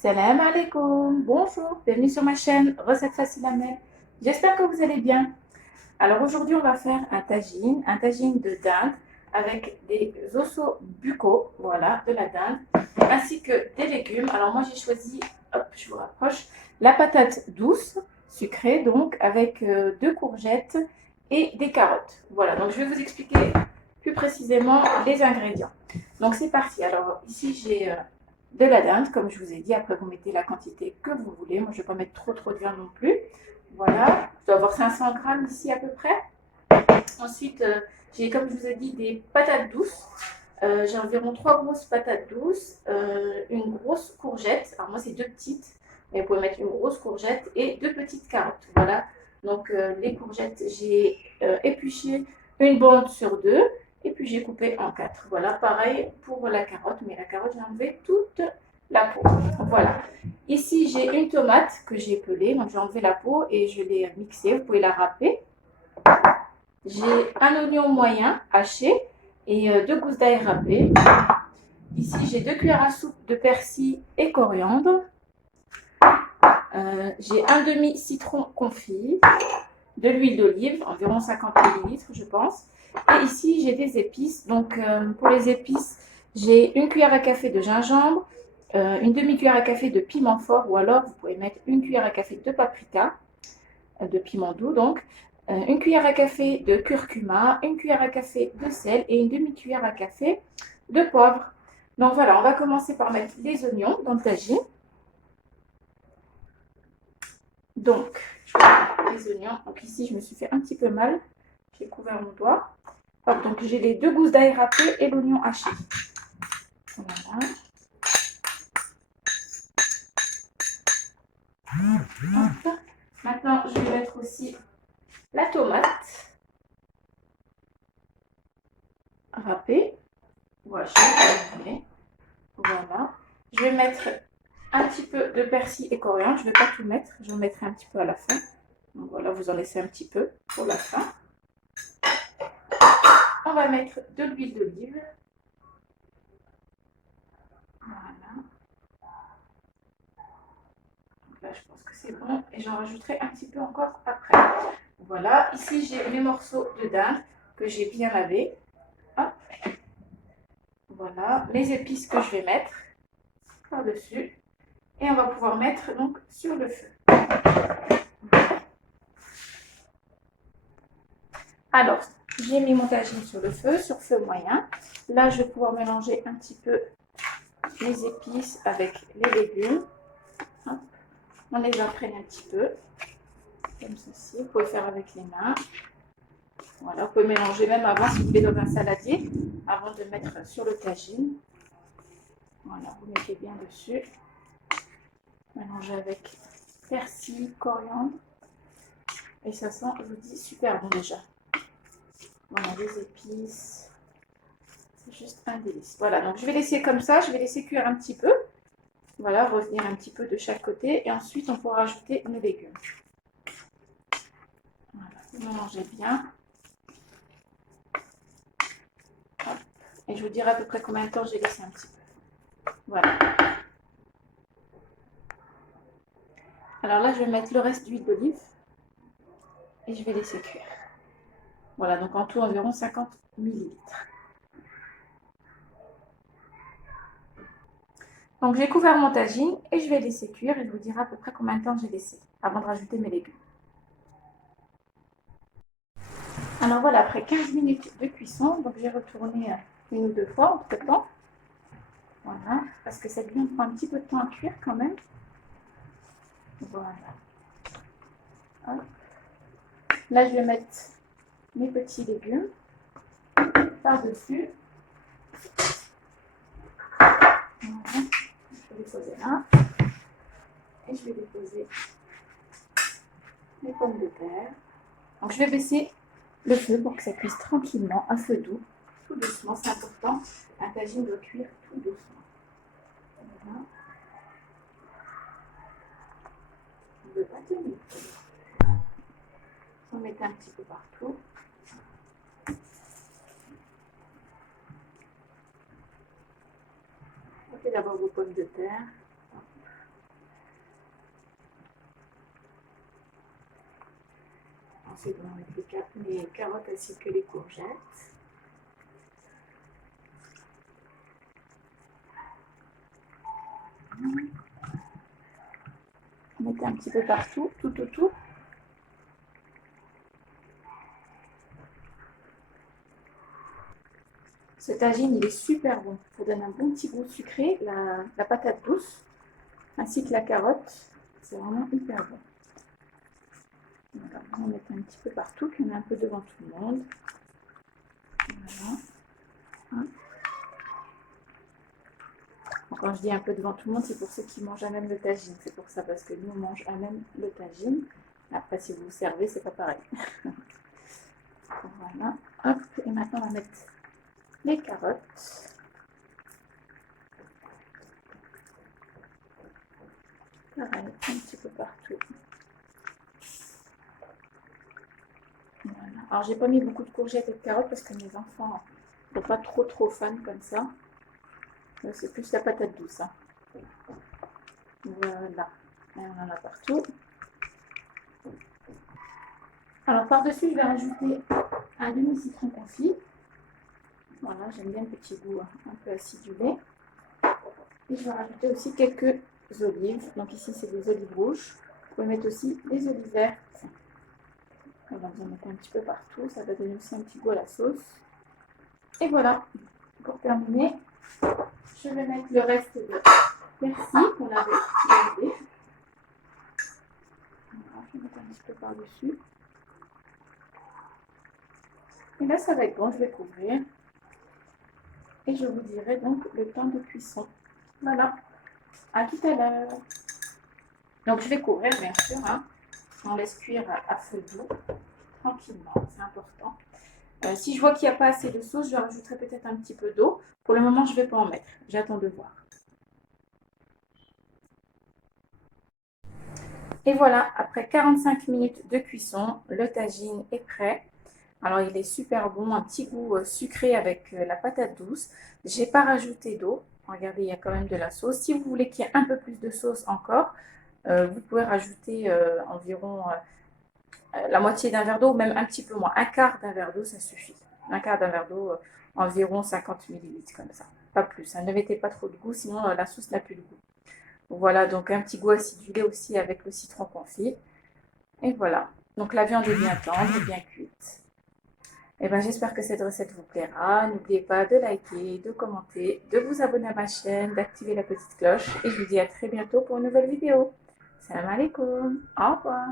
Salam alaikum, bonjour, bienvenue sur ma chaîne Recettes Faciles à Mel. J'espère que vous allez bien. Alors aujourd'hui, on va faire un tagine de dinde avec des osseaux buccaux, voilà, de la dinde, ainsi que des légumes. Alors moi, j'ai choisi, hop, je vous rapproche, la patate douce, sucrée, donc avec deux courgettes et des carottes. Voilà, donc je vais vous expliquer plus précisément les ingrédients. Donc c'est parti. Alors ici, j'ai de la dinde, comme je vous ai dit. Après, vous mettez la quantité que vous voulez. Moi, je ne vais pas mettre trop de viande non plus. Voilà, je dois avoir 500 grammes ici à peu près. Ensuite, j'ai, comme je vous ai dit, des patates douces. J'ai environ 3 grosses patates douces, une grosse courgette. Alors moi, c'est deux petites, mais vous pouvez mettre une grosse courgette et deux petites carottes. Voilà, donc les courgettes, j'ai épluché une bande sur deux. Et puis j'ai coupé en quatre. Voilà, pareil pour la carotte, mais la carotte, j'ai enlevé toute la peau. Voilà. Ici, j'ai une tomate que j'ai pelée, donc j'ai enlevé la peau et je l'ai mixée. Vous pouvez la râper. J'ai un oignon moyen haché et deux gousses d'ail râpées. Ici, j'ai 2 cuillères à soupe de persil et coriandre. J'ai un demi-citron confit, de l'huile d'olive, environ 50 ml, je pense. Et ici, j'ai des épices. Donc, pour les épices, j'ai une cuillère à café de gingembre, une demi-cuillère à café de piment fort, ou alors vous pouvez mettre une cuillère à café de paprika, de piment doux donc, une cuillère à café de curcuma, une cuillère à café de sel et une demi-cuillère à café de poivre. Donc voilà, on va commencer par mettre les oignons dans le tagine. Donc, je vais mettre les oignons. Donc ici, je me suis fait un petit peu mal. J'ai couvert mon doigt. Hop, donc j'ai les deux gousses d'ail râpées et l'oignon haché. Voilà. Hop. Maintenant, je vais mettre aussi la tomate râpée. Voilà. Voilà. Je vais mettre un petit peu de persil et coriandre. Je ne vais pas tout mettre. J'en mettrai un petit peu à la fin. Donc voilà, vous en laissez un petit peu pour la fin. On va mettre de l'huile d'olive. Voilà. Donc là, je pense que c'est bon. Et j'en rajouterai un petit peu encore après. Voilà. Ici, j'ai mes morceaux de dinde que j'ai bien lavés. Hop. Voilà. Les épices que je vais mettre par-dessus. Et on va pouvoir mettre donc sur le feu. Alors, j'ai mis mon tagine sur le feu, sur feu moyen. Là, je vais pouvoir mélanger un petit peu les épices avec les légumes. Hop. On les imprègne un petit peu, comme ceci. Vous pouvez faire avec les mains. Voilà, vous pouvez mélanger même avant, si vous voulez, dans un saladier, avant de mettre sur le tagine. Voilà, vous mettez bien dessus. Mélangez avec persil, coriandre. Et ça sent, je vous dis, super bon déjà. Voilà, les épices. C'est juste un délice. Voilà, donc je vais laisser comme ça, je vais laisser cuire un petit peu. Voilà, revenir un petit peu de chaque côté. Et ensuite, on pourra ajouter nos légumes. Voilà, mélangez bien. Hop. Et je vous dirai à peu près combien de temps j'ai laissé un petit peu. Voilà. Alors là, je vais mettre le reste d'huile d'olive. Et je vais laisser cuire. Voilà, donc en tout, environ 50 ml. Donc j'ai couvert mon tagine et je vais laisser cuire et je vous dirai à peu près combien de temps j'ai laissé avant de rajouter mes légumes. Alors voilà, après 15 minutes de cuisson, donc j'ai retourné une ou deux fois entre temps. Voilà, parce que cette viande prend un petit peu de temps à cuire quand même. Voilà. Hop. Là, je vais mettre mes petits légumes par-dessus. Voilà. Je vais les poser là. Et je vais déposer les pommes de terre. Donc je vais baisser le feu pour que ça cuise tranquillement, à feu doux, tout doucement, c'est important. Un tagine doit cuire tout doucement. Voilà. On ne veut pas tenir. On met un petit peu partout. Mettez d'abord vos pommes de terre. Ensuite, on va mettre les carottes ainsi que les courgettes. Mettez un petit peu partout, tout autour. Ce tagine, il est super bon. Ça donne un bon petit goût sucré, la patate douce, ainsi que la carotte. C'est vraiment hyper bon. Voilà, on va mettre un petit peu partout, puis on met un peu devant tout le monde. Voilà. Hein. Quand je dis un peu devant tout le monde, c'est pour ceux qui mangent à même le tagine. C'est pour ça, parce que nous, on mange à même le tagine. Après, si vous vous servez, c'est pas pareil. Voilà. Hop. Et maintenant, on va mettre les carottes. Pareil, un petit peu partout. Voilà. Alors, j'ai pas mis beaucoup de courgettes et de carottes parce que mes enfants ne sont pas trop fans comme ça. C'est plus la patate douce. Hein. Voilà. Et on en a partout. Alors, par-dessus, je vais rajouter un demi-citron confit. Voilà, j'aime bien le petit goût un peu acidulé. Et je vais rajouter aussi quelques olives. Donc ici, c'est des olives rouges. Vous pouvez mettre aussi des olives vertes. Voilà, vous en mettez un petit peu partout. Ça va donner aussi un petit goût à la sauce. Et voilà, pour terminer, je vais mettre le reste de persil qu'on avait gardé. Voilà, je vais mettre un petit peu par-dessus. Et là, ça va être bon, je vais couvrir. Et je vous dirai donc le temps de cuisson. Voilà, à tout à l'heure. Donc je vais couvrir, bien sûr. Hein. On laisse cuire à feu doux, tranquillement, c'est important. Si je vois qu'il n'y a pas assez de sauce, je rajouterai peut-être un petit peu d'eau. Pour le moment, je ne vais pas en mettre. J'attends de voir. Et voilà, après 45 minutes de cuisson, le tagine est prêt. Alors, il est super bon, un petit goût sucré avec la patate douce. Je n'ai pas rajouté d'eau. Regardez, il y a quand même de la sauce. Si vous voulez qu'il y ait un peu plus de sauce encore, vous pouvez rajouter environ la moitié d'un verre d'eau, ou même un petit peu moins. Un quart d'un verre d'eau, ça suffit. Un quart d'un verre d'eau, environ 50 millilitres, comme ça. Pas plus. Hein. Ne mettez pas trop de goût, sinon la sauce n'a plus de goût. Voilà, donc un petit goût acidulé aussi avec le citron confit. Et voilà. Donc la viande est bien tendre, bien cuite. Et ben, j'espère que cette recette vous plaira. N'oubliez pas de liker, de commenter, de vous abonner à ma chaîne, d'activer la petite cloche. Et je vous dis à très bientôt pour une nouvelle vidéo. Salam alaikum. Au revoir.